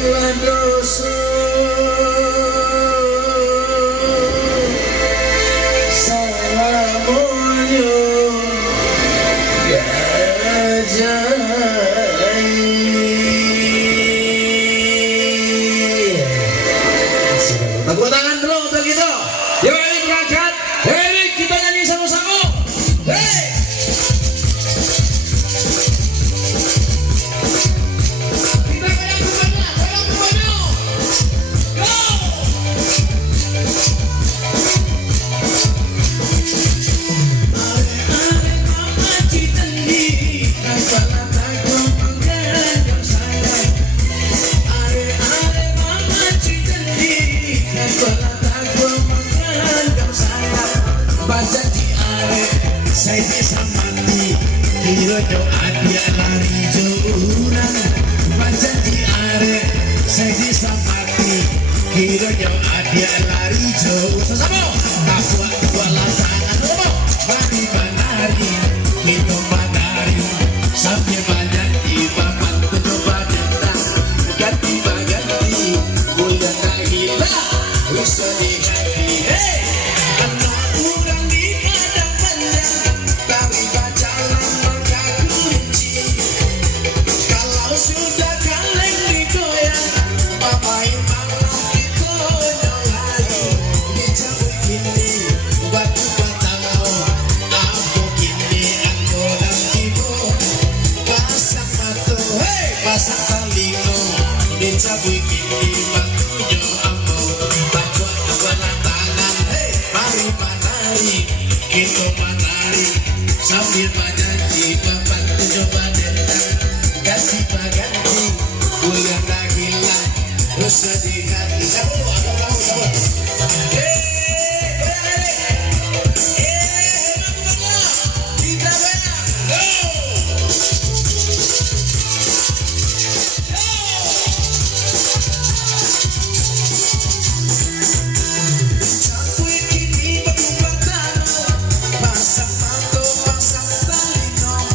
tolonglah dosa salamunyo gajai. Tepuk tangan dulu untuk kita. Yuk Erik berangkat. Erik kita nyanyi sama-sama. Hey. Saya bisa mati, kira doa dia lari jauhan. Baca di are, saya bisa mati, kira doa dia lari jauh. Sesama, tak buat bola tangan, sesama. Mari menari, kita menari, sambil menyanyi papan coba tentang ganti baganti, mulia tak hilang, bisa di hati. Hey, anak kurang di padang panjang. Sudah kaleng digoyang, pamain malam digoyang lagi. Dicabut gini, batu batang aku gini, aku nanti pasang batu, hei pasang talino. Dicabut gini, batunya ambo, batu bola tangan, hei mari menari, kita menari, sambil menyanyi papan coba tentang. Ganti baganti, bulan lagi lah, dosa di hati. Sabun, sabun. Kita benar, go. Capui kini berubah pasang mata, pasang talino.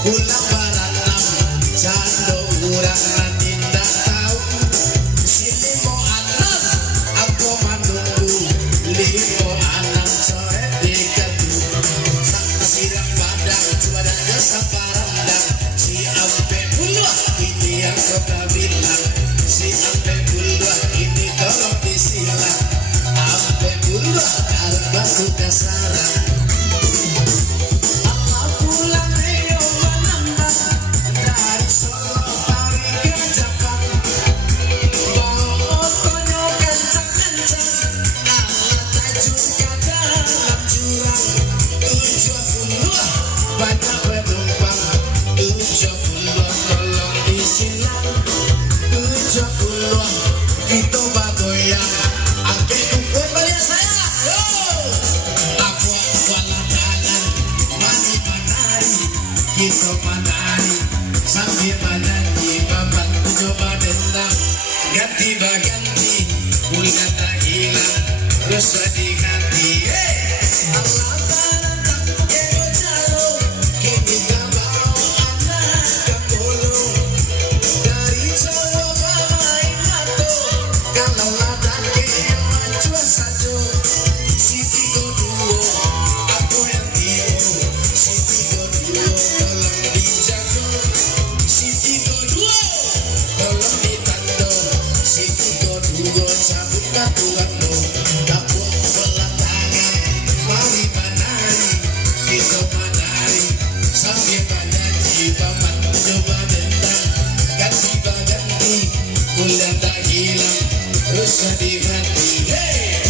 Pulang baratam, jando urang tidak tahu. Sini mau anak, aku menunggu. Limo anak sore dikatu. Sang sirang padang, badan jasa parandang. Si ampe buluh, ini yang kau bilang. Si ampe buluh, ini tolong disilang. Ampe buluh, harga suka sarang. Itu bagoyang, angke kumpul balik saya. Yo, tabuak bola tangan, mari menari, kita menari, sambil menyanyi papan coba tentang. Ganti baganti, bulan tak hilang, rasa di hati. Hey, Allah tanam kebo jalo, kini kau bawa anak kepolo dari Jawa pamain mato. Kalau ada yang maju saja, si tiga duo, aku yang tiga. Si tiga duo, tolong dijaga. Si tiga duo, tolong ditanda. Si tiga duo, cabut batuan lo. Tabuak bola tangan, mari menari, kita menari, sambil menyanyi papan coba tentang. Ganti baganti, bulan tak hilang. Rasa di hati, hey.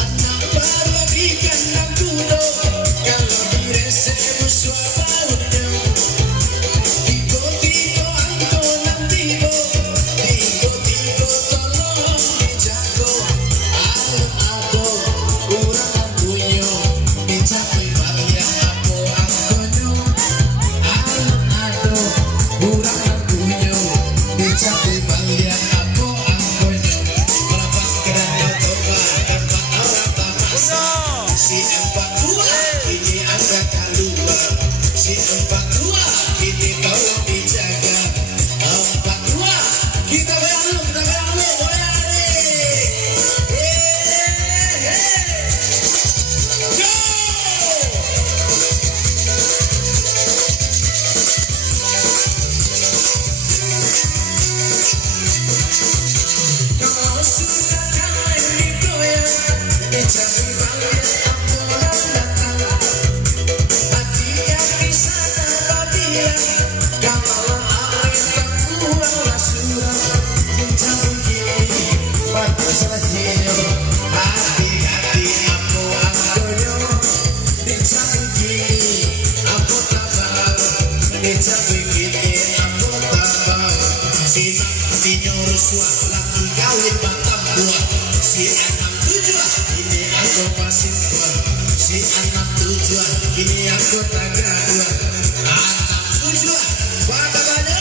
Anak baru di kandang kudo, kalau direse musuh baunya. Tigo-tigo angko nanti bo, tigo-tigo tolong dijago. Ado-ado, urang punya, dicapai balian apa angkonyo. Ado-ado, urang punya, dicapai balian apa angkonyo. selesai hati-hati aku anggonyo dicabut gini aku tabal dicabut gini aku tabal sinang dinyoroswa lagi kawin batang buah si anak tujuan ini aku pasif buah si anak tujuan ini aku taga dua anak tujuan pada banyak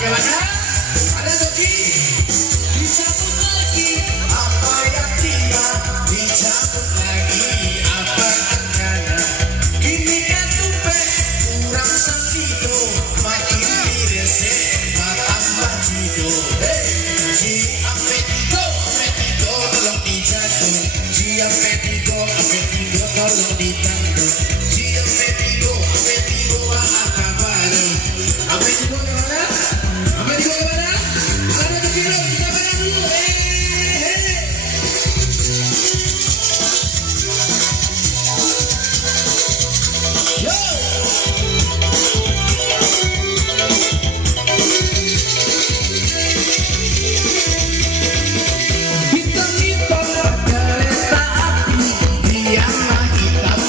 bagaimana? Ada lagi, dicabut lagi apa yang tinggal, dicabut lagi apa angkanya. Ini kan tupe kurang santido, makin direse matang batido. Si apetido tolong dijatuh, si apetido tolong ditandu, si apetido akabaru. Apetido kemana? Apetido kemana? Ada kecil kita barang dulu. Yo. Hitam-hitam kereta api, diamlah hitam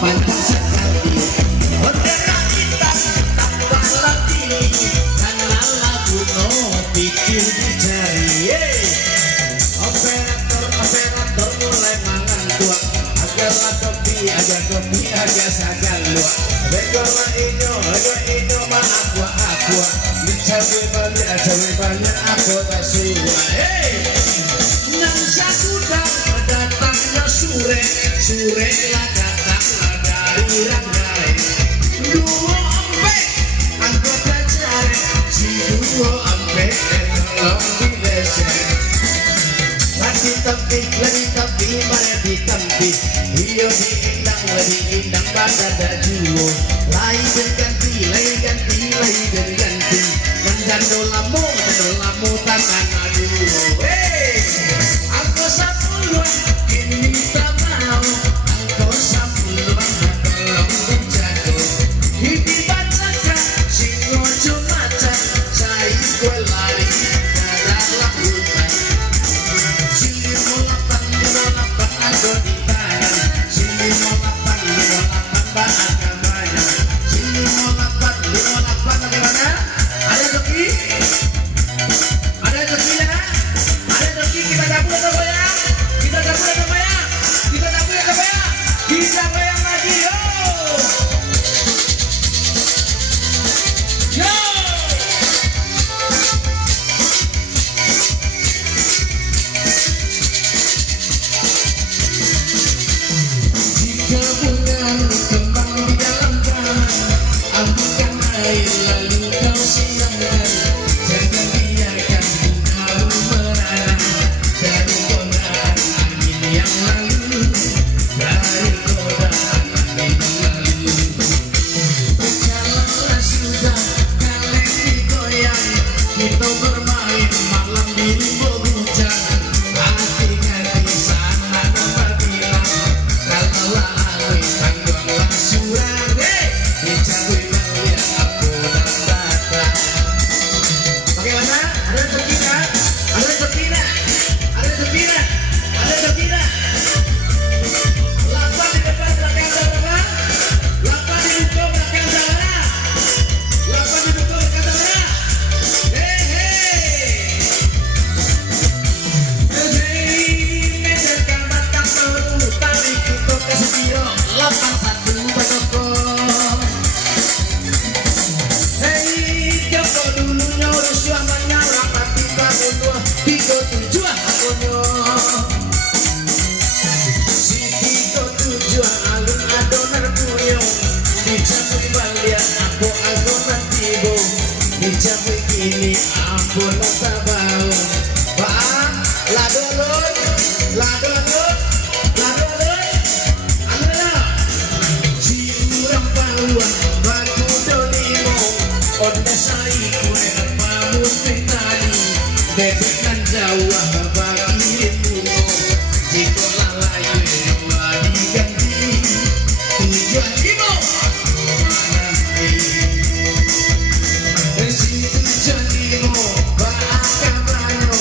panjang sekali. Bendera hitam tambah lagi, karena lagu no bikin dicari. Operator mulai mangan tua, agak kopi aja saja luak. Begorlah inyo mah aqua. Dicawe banyak aku tak suka. Nang sakudang datangnya sure lah datang dari ranggai. Duo ampe anggota cari, si duo ampe tolong dibeser. Lagi tapi mana ditampi, iyo diindang bagada juo. Lain berganti, Nandando lamu tangan aduh. Aku sapuluan, kini bebek nan Jawa bagi puno jika lalai Jawa diganti tujuan ibu nanti si tujuan ibu bakal banyo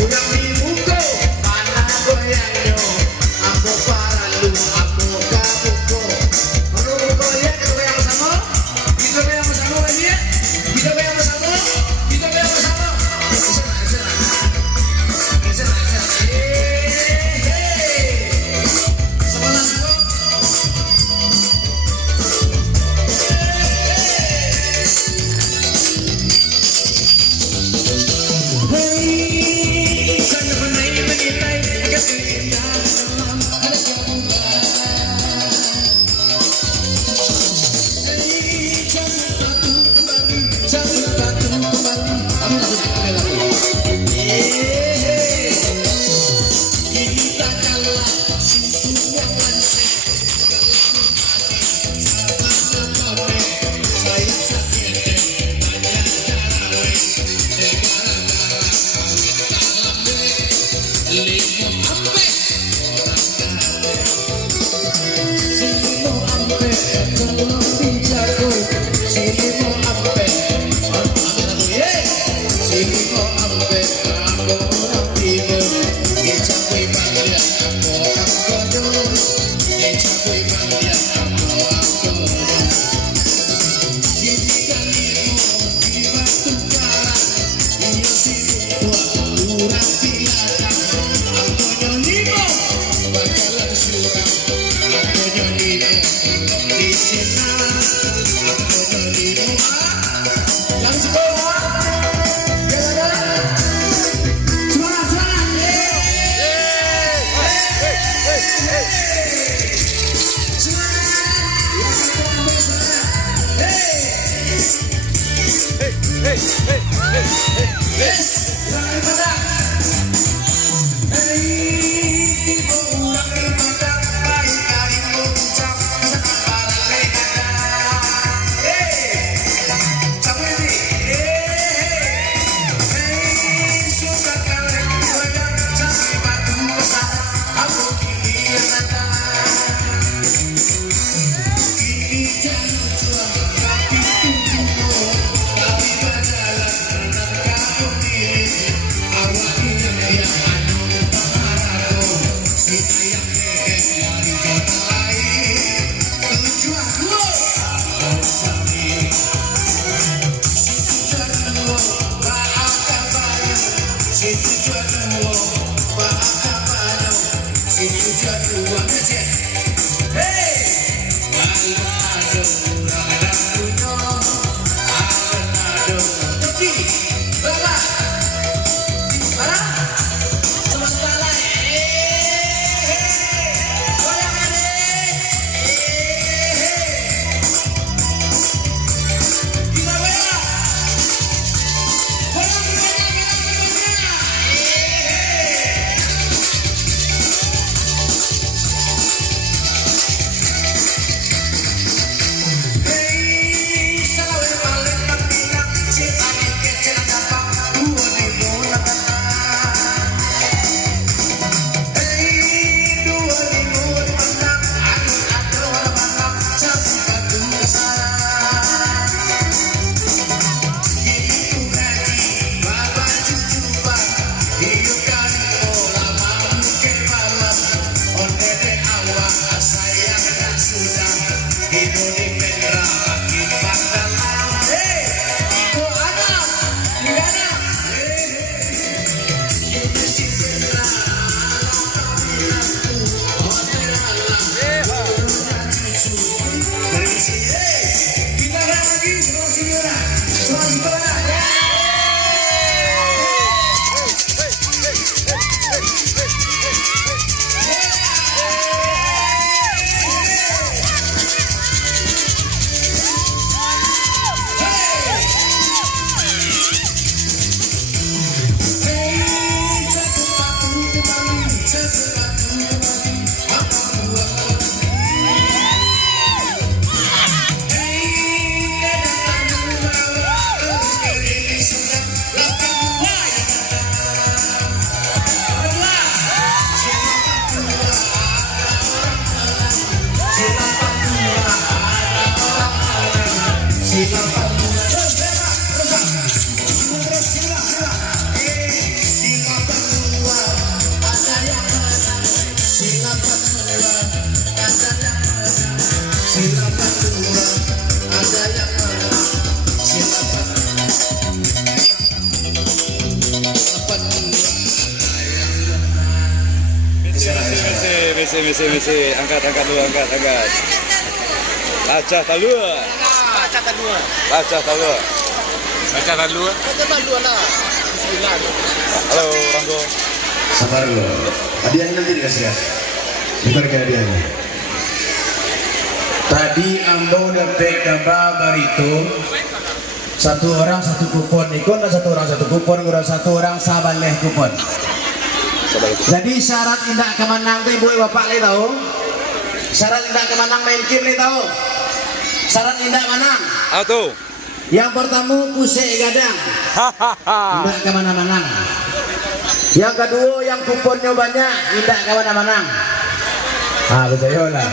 urang ibuku mana goyangnya aku paralu aku kabuko mau goyang kita goyang bersama kita goyang bersama lagi ya kita goyang bersama kita goyang bersama misi. Angkat dulu, angkat. Baca talua. Lah. Bismillah. Halo, Ranggo. Sabar lo. Hadiahnya nanti dikasih ya. Bukan kayak hadiahnya. Tadi ambo dapat gambar barito. Satu orang satu kupon. Ikon satu orang satu kupon. Kurang satu orang sabaleh kupon. Jadi syarat indah kemenang tuh ibu bapak li tahu. Syarat indah kemenang main game li tahu. Syarat indah menang. Atau Yang pertama pusing gadang. Indah kemana-mana. Yang kedua yang kuponnya banyak. Indah kemana-mana. Betul lah.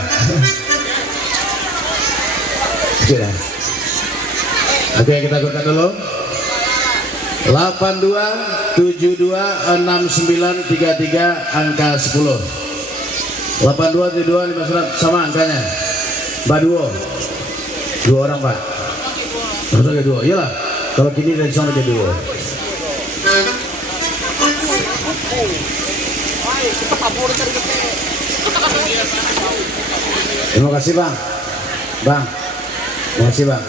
Sudah. Oke, kita gunakan dulu. 82726933 angka 10. 827259 sama angkanya. Baduo. 2 orang, Pak. Satu ke 2. Iyalah. Kalau gini dari sana ke 2. Terima kasih, Bang. Terima kasih, Bang.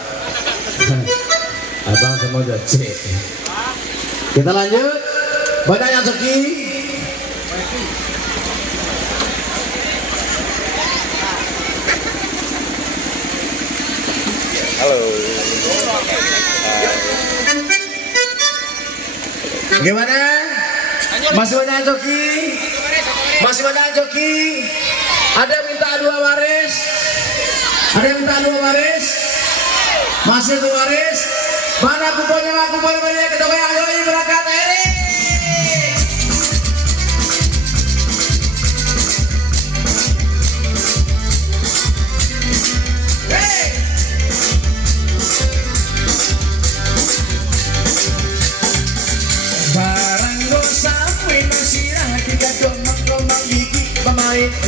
Abang semua udah cek. Kita lanjut. Banyak yang seki. halo. Gimana? Masih banyak yang joki? Masih banyak yang joki? Ada yang minta 2 baris? Ada yang minta 2 baris? Masih 2 baris? Mana kuponnya? Kuponnya banyak. Kita ayo ini berangkat Eri.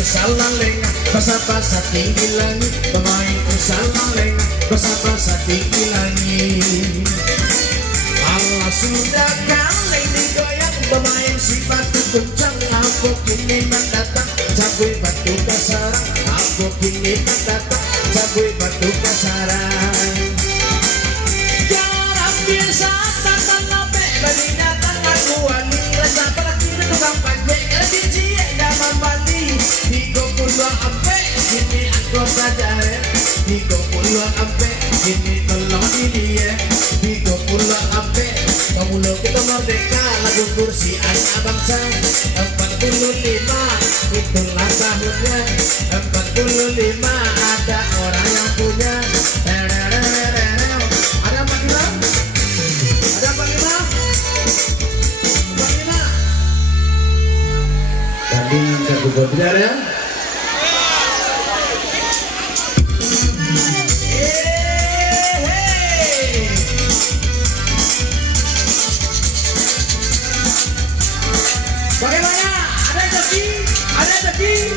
Salah lengah, basa-basa tinggi langit. Pemain salah lengah, basa-basa tinggi langit. Allah sudah kaleng digoyang. Pemain si batu kuncang. Aku kini mendatang, cabui batu kasaran. Aku kini mendatang, cabui batu kasaran. Jarang biasa datang nape, bagi datang aku wani. Rasa perakin tukang pajak, kalau biji dalam bali. Ampe, sini aku belajar. Tiga puluh ampe, sini tolong ini ya. 30 ampe, kamu lo kita merdeka. Lagu kursi anak bangsa. 45, itulah tahunnya. 45, ada orang yang punya. Ada 45? Ada 45? Tadi minta gue benar ya. Bagaimana? Ada joki? Ada joki?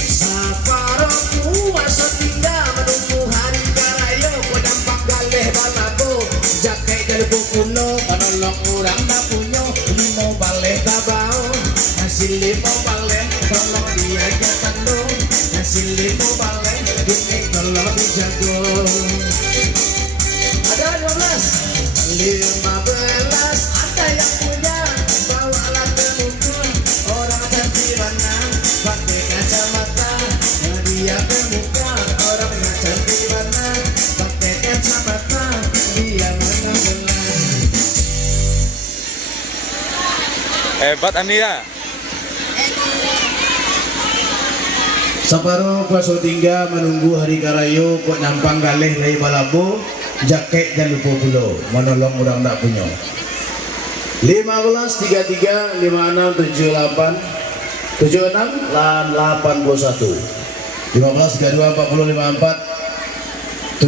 Saparoku asa tinggal menunggu hari karayo. Penampak galeh balabo. Jakai dari bukuno. Menolong orang tak punya. Limo baleh tabau. Hasil limo baleh. Tolong dia jatan do. Hasil limo baleh. Ini tolong dijago. Ada 15 ada yang punya. Bawalah ke muka. Orang cantik mana pakai kacamata. Dia ke muka. Orang cantik mana pakai kacamata. Dia menang-menang. Hebat Ania. Saparo kuasa tinggal menunggu hari karayo. Kok nampang galeh lai balabo. Jaket dan lupa pulau. Menolong orang tak punya. 15 33 56 78 76 81 15 32 40 54